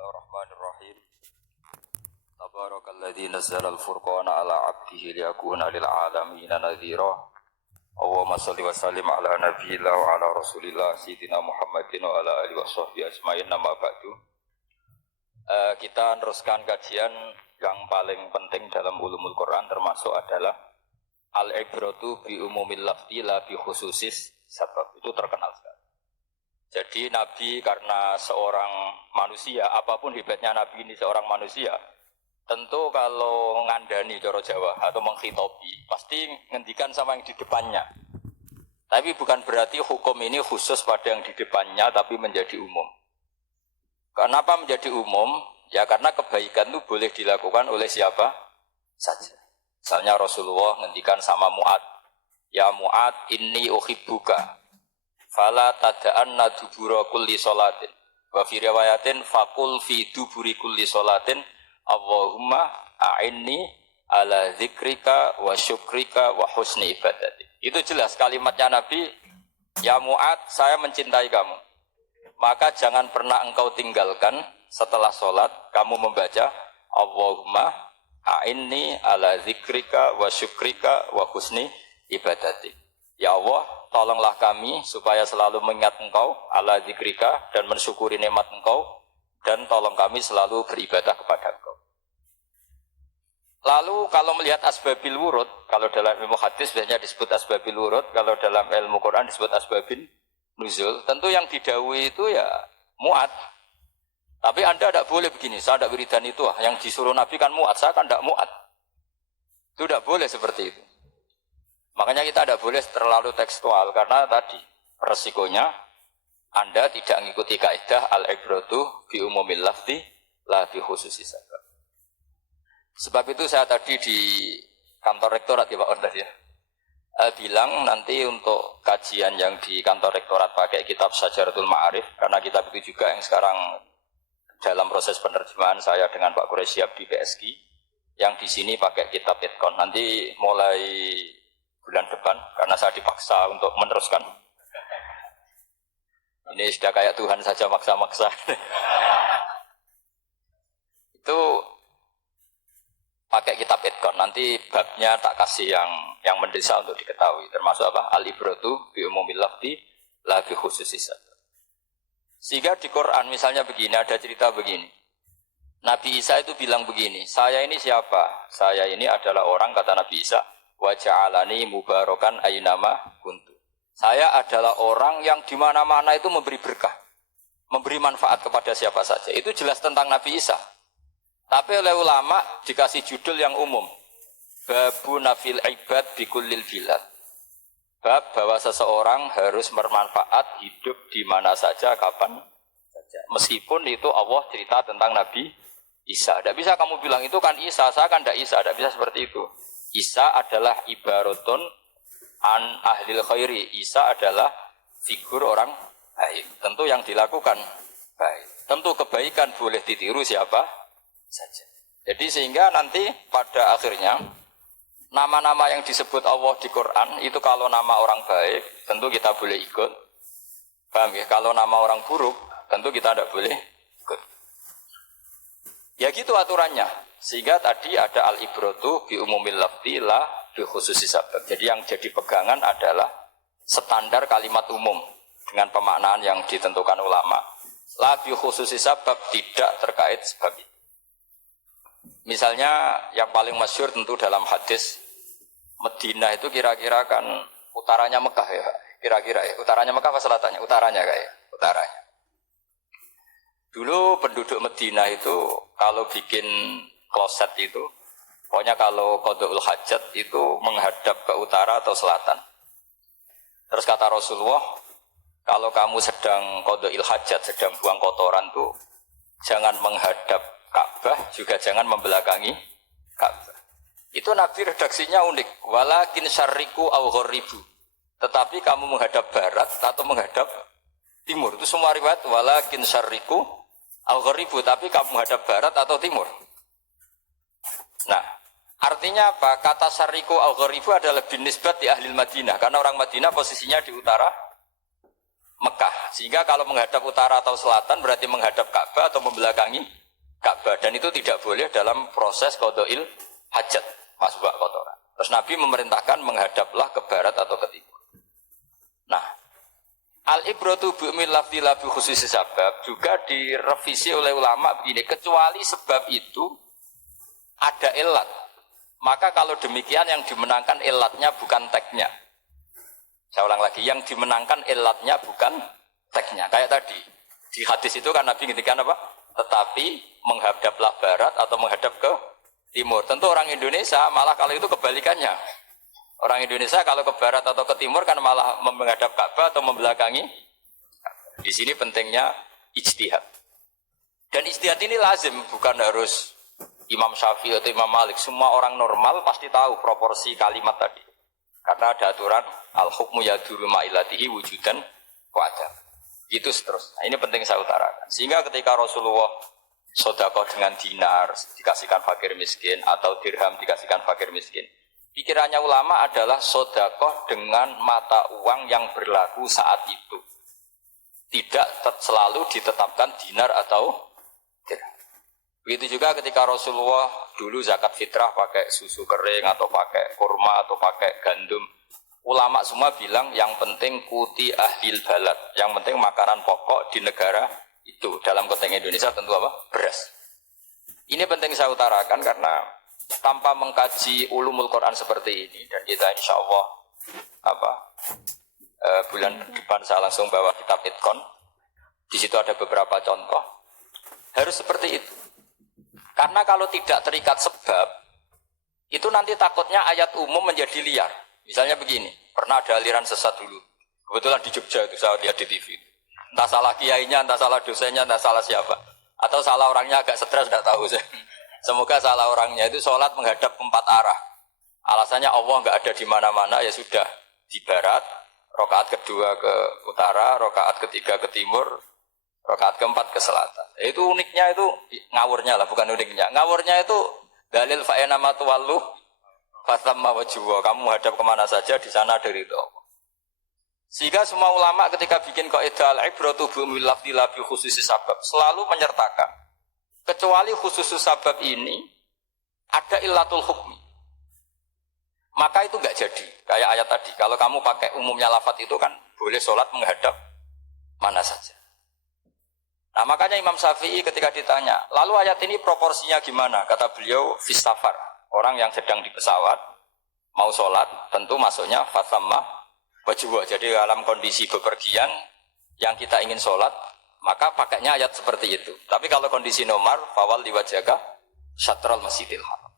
Bismillahirrahmanirrahim. Tabarakalladzi nazzala al-furqana ala 'abdihi liyakuna lil 'alamin nadhira. Allahumma shalli wa sallim ala nabiyyillah wa ala rasulillah sayyidina Muhammadin wa ala alihi washabbihi ajmain. Nama ba'du. Kita teruskan kajian yang paling penting dalam ulumul Quran termasuk adalah al-ibratu bi umumil lafzi la bi khususis sabab. Itu terkenal sekali. Jadi Nabi karena seorang manusia, apapun hebatnya Nabi ini seorang manusia, tentu kalau ngandani cara Jawa atau menghitobi, pasti ngendikan sama yang di depannya. Tapi bukan berarti hukum ini khusus pada yang di depannya, tapi menjadi umum. Kenapa menjadi umum? Ya karena kebaikan itu boleh dilakukan oleh siapa saja. Misalnya Rasulullah ngendikan sama Mu'ad, ya Mu'ad inni uhibbuka. Fala tada'anna dubura kulli sholatin. Wa fi riwayatin faqul fi duburi kulli sholatin Allahumma a'inni ala dzikrika wa syukrika wa husni ibadati. Itu jelas kalimatnya Nabi, ya Mu'ad, saya mencintai kamu. Maka jangan pernah engkau tinggalkan setelah sholat kamu membaca Allahumma a'inni ala dzikrika wa syukrika wa husni ibadati. Ya Allah, tolonglah kami supaya selalu mengingat engkau ala dzikrika dan mensyukuri nikmat engkau, dan tolong kami selalu beribadah kepada engkau. Lalu kalau melihat asbabil wurud, kalau dalam ilmu hadis biasanya disebut asbabil wurud, kalau dalam ilmu Quran disebut asbabil nuzul, tentu yang didhawuhi itu ya Mu'ad. Tapi Anda tidak boleh begini, saya tidak wiridan itu, yang disuruh Nabi kan Mu'ad, saya kan tidak Mu'ad. Itu tidak boleh seperti itu. Makanya kita tidak boleh terlalu tekstual, karena tadi resikonya Anda tidak mengikuti kaidah al-ibratu bi umumil lafzi la bi khususis sabab. Sebab itu saya tadi di kantor rektorat ya Pak Ondas ya, bilang nanti untuk kajian yang di kantor rektorat pakai kitab Syajaratul Ma'arif, karena kitab itu juga yang sekarang dalam proses penerjemahan saya dengan Pak Quraisyab di PSG, yang di sini pakai kitab Itqon. Nanti mulai bulan depan, karena saya dipaksa untuk meneruskan. Ini sudah kayak Tuhan saja maksa-maksa. Itu pakai kitab Itqon. Nanti babnya tak kasih yang mendesak untuk diketahui. Termasuk apa? Al-ibratu bi umumil lafzi la bi khususis sabab. Sehingga di Quran misalnya begini, ada cerita begini. Nabi Isa itu bilang begini, saya ini siapa? Saya ini adalah orang, kata Nabi Isa, wa ja'alani mubarakan aynama kuntu. Saya adalah orang yang di mana-mana itu memberi berkah, memberi manfaat kepada siapa saja. Itu jelas tentang Nabi Isa. Tapi oleh ulama dikasih judul yang umum. Babu nafil ibad bikullil bilad. Bab bahwa seseorang harus bermanfaat hidup di mana saja, kapan saja. Meskipun itu Allah cerita tentang Nabi Isa. Tidak bisa kamu bilang itu kan Isa, saya kan tidak Isa. Tidak bisa seperti itu. Isa adalah ibaratun an ahlil khairi. Isa adalah figur orang baik. Tentu yang dilakukan baik. Tentu kebaikan boleh ditiru siapa saja. Jadi sehingga nanti pada akhirnya nama-nama yang disebut Allah di Quran itu kalau nama orang baik tentu kita boleh ikut. Paham ya? Kalau nama orang buruk tentu kita tidak boleh ikut. Ya gitu aturannya. Sehingga tadi ada al-ibratu bi umumil lafzi la bi khususis sabab. Jadi yang jadi pegangan adalah standar kalimat umum dengan pemaknaan yang ditentukan ulama. La bi khususis sabab, tidak terkait sebab itu. Misalnya yang paling masyhur tentu dalam hadis Madinah itu kira-kira kan utaranya Mekah ya. Kira-kira ya, utaranya Mekah apa selatannya? Utaranya kayak utaranya. Dulu penduduk Madinah itu kalau bikin kloset itu, pokoknya kalau qada'ul hajat itu menghadap ke utara atau selatan. Terus kata Rasulullah, kalau kamu sedang qada'il hajat, sedang buang kotoran tuh, jangan menghadap Ka'bah, juga jangan membelakangi Ka'bah. Itu Nabi redaksinya unik, walakin syarriku aw gharibu. Tetapi kamu menghadap barat atau menghadap timur. Itu semua riwayat walakin syarriku aw gharibu, tapi kamu menghadap barat atau timur. Nah, artinya apa? Kata syariku al-gharibu adalah lebih nisbat di ahli Madinah. Karena orang Madinah posisinya di utara Mekah. Sehingga kalau menghadap utara atau selatan berarti menghadap Ka'bah atau membelakangi Ka'bah. Dan itu tidak boleh dalam proses qada'il hajat, masbah kotoran. Terus Nabi memerintahkan menghadaplah ke barat atau ke timur. Nah, al-ibratu bi'umil lafzi la bi khususi sabab juga direvisi oleh ulama begini, kecuali sebab itu ada ilat. Maka kalau demikian yang dimenangkan ilatnya bukan teknya. Saya ulang lagi, yang dimenangkan ilatnya bukan teknya. Kayak tadi, di hadis itu kan Nabi ngintikan apa? Tetapi menghadaplah barat atau menghadap ke timur. Tentu orang Indonesia malah kalau itu kebalikannya. Orang Indonesia kalau ke barat atau ke timur kan malah menghadap Ka'bah atau membelakangi. Di sini pentingnya ijtihad. Dan ijtihad ini lazim, bukan harus Imam Syafi'i atau Imam Malik. Semua orang normal pasti tahu proporsi kalimat tadi. Karena ada aturan al-hukmu yaduru ma'ilatihi wujudan wa adam. Itu seterusnya. Ini penting saya utarakan. Sehingga ketika Rasulullah sedekah dengan dinar dikasihkan fakir miskin atau dirham dikasihkan fakir miskin, pikirannya ulama adalah sedekah dengan mata uang yang berlaku saat itu. Tidak selalu ditetapkan dinar atau dirham. Begitu juga ketika Rasulullah dulu zakat fitrah pakai susu kering atau pakai kurma atau pakai gandum. Ulama semua bilang yang penting kuti ahlil balad, yang penting makanan pokok di negara itu. Dalam konteks Indonesia tentu apa? Beras. Ini penting saya utarakan karena tanpa mengkaji ulumul Quran seperti ini, dan kita insya Allah bulan depan saya langsung bawa kitab Itkon. Di situ ada beberapa contoh. Harus seperti itu. Karena kalau tidak terikat sebab, itu nanti takutnya ayat umum menjadi liar. Misalnya begini, pernah ada aliran sesat dulu. Kebetulan di Jogja itu saya lihat di TV. Entah salah kiainya, entah salah dosennya, entah salah siapa. Atau salah orangnya agak stres, tidak tahu saya. Semoga salah orangnya itu sholat menghadap ke 4 arah. Alasannya Allah nggak ada di mana-mana, ya sudah di barat, rakaat kedua ke utara, rakaat ketiga ke timur, rakaat keempat ke selatan. Itu uniknya itu ngawurnya lah, bukan uniknya. Ngawurnya itu dalil fa'ena matuwallu fatamma wajhuwa. Kamu hadap kemana saja di sana dari itu Allah. Sehingga semua ulama ketika bikin kaidah al-ibratu bi'umil lafzi la bi khususi sabab selalu menyertakan kecuali khusus sabab ini ada illatul hukmi. Maka itu enggak jadi. Kayak ayat tadi, kalau kamu pakai umumnya lafaz itu kan boleh sholat menghadap mana saja. Nah makanya Imam Syafi'i ketika ditanya, lalu ayat ini proporsinya gimana? Kata beliau, fistafar, orang yang sedang di pesawat, mau sholat, tentu masuknya fatamma wajibah. Jadi dalam kondisi bepergian, yang kita ingin sholat, maka pakainya ayat seperti itu. Tapi kalau kondisi nomor, fawal diwajaga, syatral masjidil haram.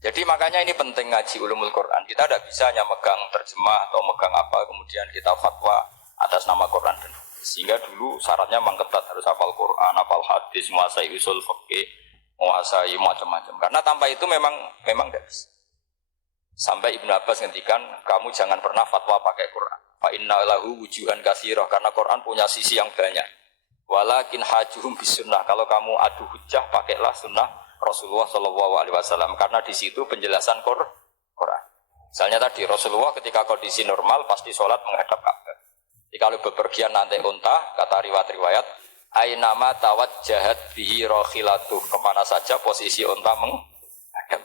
Jadi makanya ini penting ngaji ulumul Quran. Kita tidak bisa hanya megang terjemah atau megang apa, kemudian kita fatwa atas nama Quran. Sehingga dulu syaratnya memang ketat, harus hafal Quran, hafal hadis, menguasai usul fikih, menguasai macam-macam. Karena tanpa itu memang tidak bisa. Sampai Ibnu Abbas ngendikan, kamu jangan pernah fatwa pakai Quran. Fa inna lahu wujuhan katsirah, karena Quran punya sisi yang banyak. Walakin hajuhum bisunnah, kalau kamu adu hujjah pakailah sunnah Rasulullah SAW, karena di situ penjelasan Quran. Misalnya tadi Rasulullah ketika kondisi normal pasti sholat menghadap Ka'bah. Jadi kalau bepergian nanti unta, kata riwayat-riwayat, ainama tawajjahat bihi rakhilatuh, kemana saja posisi unta menghadap.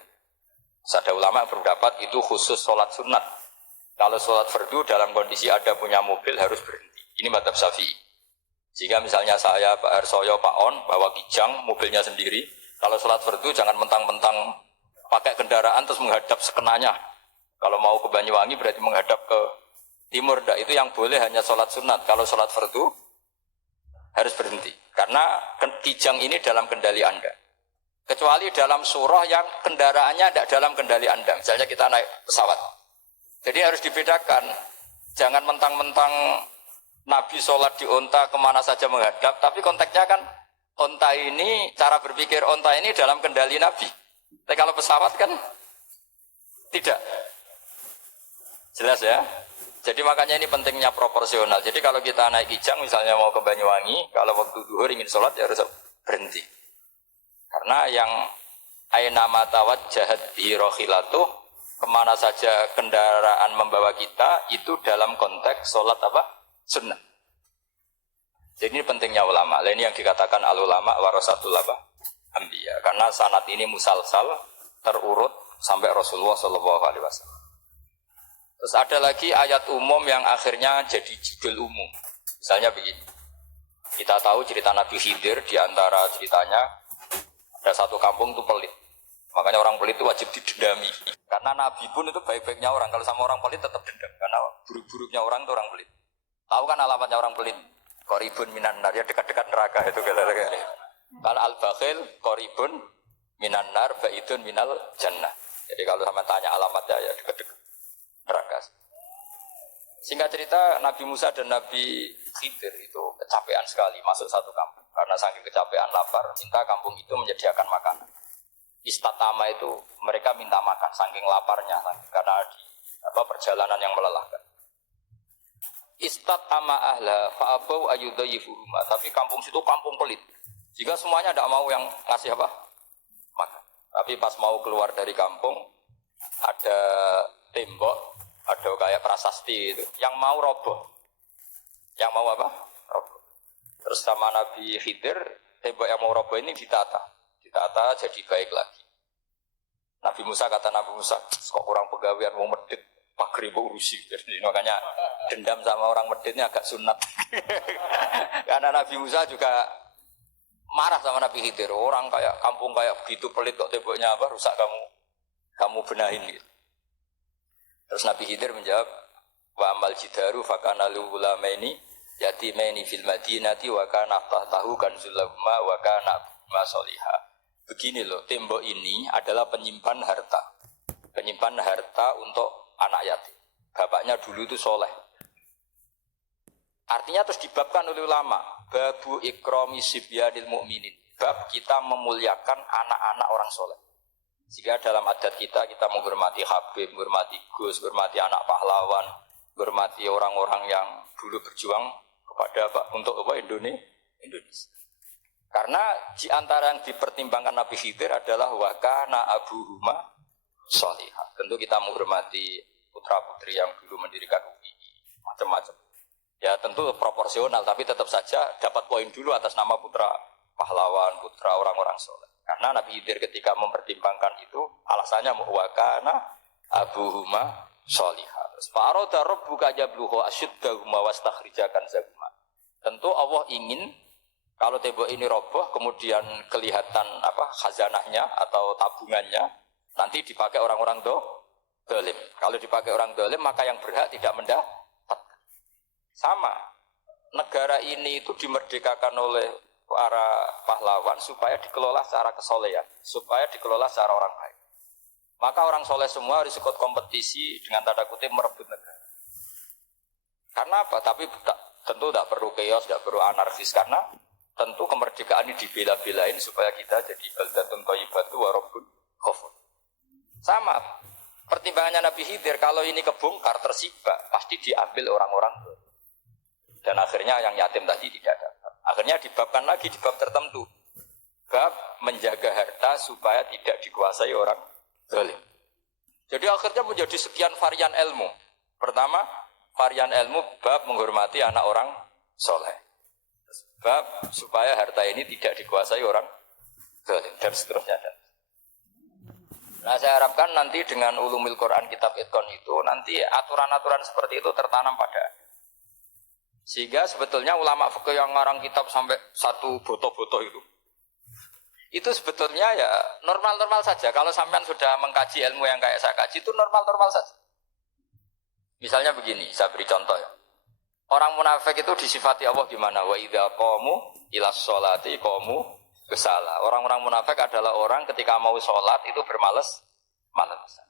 Ada ulama berpendapat itu khusus sholat sunat. Kalau sholat fardu dalam kondisi ada punya mobil harus berhenti. Ini mazhab Syafi'i. Jika misalnya saya, Pak Arsoyo, Pak On bawa kijang, mobilnya sendiri, kalau sholat fardu jangan mentang-mentang pakai kendaraan terus menghadap sekenanya. Kalau mau ke Banyuwangi berarti menghadap ke timur. Itu yang boleh hanya sholat sunat. Kalau sholat fardu harus berhenti. Karena kijang ini dalam kendali Anda. Kecuali dalam surah yang kendaraannya tidak dalam kendali Anda. Misalnya kita naik pesawat. Jadi harus dibedakan. Jangan mentang-mentang Nabi sholat di unta kemana saja menghadap. Tapi konteksnya kan unta ini, cara berpikir unta ini dalam kendali Nabi. Tapi kalau pesawat kan tidak. Jelas ya? Jadi makanya ini pentingnya proporsional. Jadi kalau kita naik kijang misalnya mau ke Banyuwangi, kalau waktu duhur ingin sholat ya harus berhenti. Karena yang aina matawat jahat bi rokhilatuh, kemana saja kendaraan membawa kita itu dalam konteks sholat apa? Sunnah. Jadi ini pentingnya ulama. Ini yang dikatakan al-ulama warasatul anbiya. Karena sanad ini musalsal terurut sampai Rasulullah SAW. Terus ada lagi ayat umum yang akhirnya jadi judul umum. Misalnya begini. Kita tahu cerita Nabi Khidir, di antara ceritanya ada satu kampung itu pelit. Makanya orang pelit itu wajib didendami. Karena Nabi pun itu baik-baiknya orang. Kalau sama orang pelit tetap dendam. Karena buruk-buruknya orang itu orang pelit. Tahu kan alamatnya orang pelit? Qoribun minan nar, ya dekat-dekat neraka itu kata-kata. Kalau al-bakhil qoribun minan nar, ba'idun minal jannah. Jadi kalau sama tanya alamatnya ya dekat-dekat neraka. Singkat cerita Nabi Musa dan Nabi Khidir itu kecapean sekali masuk satu kampung. Karena saking kecapean lapar, minta kampung itu menyediakan makanan. Istatama itu mereka minta makan saking laparnya, karena di perjalanan yang melelahkan. Istatama ahla fa'abau ayyudayyifuhuma. Tapi kampung situ kampung pelit. Jika semuanya tidak mau yang ngasih apa? Makan. Tapi pas mau keluar dari kampung ada tembok, ada kayak prasasti itu. Yang mau roboh. Yang mau apa? Roboh. Terus sama Nabi Khidir, tembok yang mau roboh ini ditata. Ditata jadi baik lagi. Nabi Musa kata Nabi Musa, kok orang pegawaian mau medit, pagri mau urusi. Jadi makanya dendam sama orang meditnya agak sunat. Karena Nabi Musa juga marah sama Nabi Khidir. Orang kayak kampung kayak begitu pelit kok temboknya apa rusak kamu benahin gitu. Terus Nabi Khidir menjawab, wa amal jidaru fakana lulamaini yatimaini fil madinati wa kana tahtahu kanzul lahuma wa kana masolihah. Begini loh, tembok ini adalah penyimpan harta. Penyimpan harta untuk anak yatim. Bapaknya dulu itu soleh. Artinya terus dibabkan oleh ulama. Babu ikrami sibyanil mu'minin. Bab kita memuliakan anak-anak orang soleh. Jika dalam adat kita menghormati Habib, menghormati Gus, menghormati anak pahlawan, menghormati orang-orang yang dulu berjuang kepada untuk Indonesia. Karena di antara yang dipertimbangkan Nabi Khidir adalah wakana abuhuma sholihah. Tentu kita menghormati putra-putri yang dulu mendirikan UI, macam-macam. Ya tentu proporsional, tapi tetap saja dapat poin dulu atas nama putra pahlawan, putra orang-orang soleh. Karena Nabi Khidir ketika mempertimbangkan itu, alasannya wakana abuhuma sholihah. Faroda rabbuka jabluhu asyiddahuma wastakhrijakan zaguma. Tentu Allah ingin kalau tembok ini roboh, kemudian kelihatan khazanahnya atau tabungannya, nanti dipakai orang-orang dolim. Kalau dipakai orang dolim, maka yang berhak tidak mendapat. Sama, negara ini itu dimerdekakan oleh para pahlawan supaya dikelola secara kesolehan, supaya dikelola secara orang baik. Maka orang soleh semua harus ikut kompetisi dengan tanda kutip merebut negara. Karena apa? Tapi tentu tidak perlu chaos, tidak perlu anarkis, karena tentu kemerdekaan ini dibela-belain supaya kita jadi baldatun thayyibatu wa rabbun ghafur. Sama, pertimbangannya Nabi Khidir, kalau ini kebongkar tersibak, pasti diambil orang-orang. Dan akhirnya yang yatim tadi tidak dapat. Akhirnya dibabkan lagi di bab tertentu. Bab menjaga harta supaya tidak dikuasai orang zalim. Jadi akhirnya menjadi sekian varian ilmu. Pertama, varian ilmu bab menghormati anak orang soleh. Bab supaya harta ini tidak dikuasai orang zalim dan seterusnya. Nah saya harapkan nanti dengan ulumil Quran kitab Itqan itu nanti aturan-aturan seperti itu tertanam pada. Sehingga sebetulnya ulama fikih yang ngarang kitab sampai satu boto-boto itu sebetulnya ya normal-normal saja. Kalau sampean sudah mengkaji ilmu yang kayak saya kaji itu normal-normal saja. Misalnya begini, saya beri contoh ya. Orang munafik itu disifati Allah gimana? Wa idza qamu ilas sholati qamu kusala. Orang-orang munafik adalah orang ketika mau sholat itu bermalas-malasan.